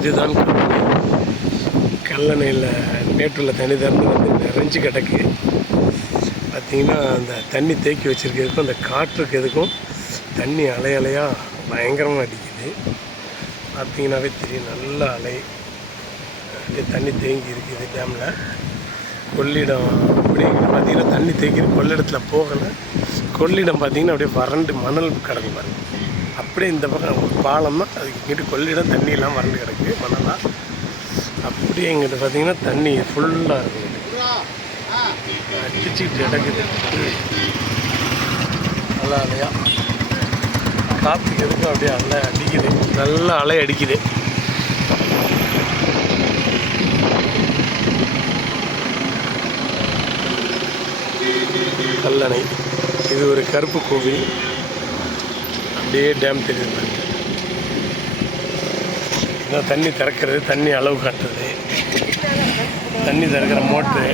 இதுதான் கல்லணையில் நேற்றுள்ள தண்ணி திறந்து வந்து நிறைஞ்சு கிடக்கு. பார்த்திங்கன்னா அந்த தண்ணி தேக்கி வச்சுருக்கிறதுக்கும் அந்த காற்றுக்கு எதுக்கும் தண்ணி அலை அலையாக பயங்கரமாக அடிக்குது. பார்த்திங்கனாவே தெரியும், நல்ல அலை அப்படியே தண்ணி தேங்கி இருக்குது டேமில். கொள்ளிடம் அப்படிங்கிற பார்த்திங்கன்னா தண்ணி தேங்கி கொள்ளிடத்தில் போகலை. கொள்ளிடம் பார்த்திங்கன்னா அப்படியே வறண்டு மணல் கிடக்கு பாருங்க. அப்படியே இந்த பக்கம் ஒரு பாலம் தான், அதுக்கு இங்கிட்டு கொள்ளிடம் தண்ணியெல்லாம் வறண்டு கிடக்கு மணலாக. அப்படியே இங்கிட்ட பார்த்திங்கன்னா தண்ணி ஃபுல்லாக இருக்குது, அடிச்சுட்டு கிடக்குது நல்லா அலையாக. காற்றுக்கு எதுக்கும் அப்படியே அலை அடிக்குது, நல்ல அலை அடிக்குது. கல்லணை இது ஒரு கருப்பு கோவில். அப்படியே டேம் தெரியுது, இதான் தண்ணி திறக்கிறது, தண்ணி அளவு காட்டுறது, தண்ணி திறக்கிற மோட்ரு.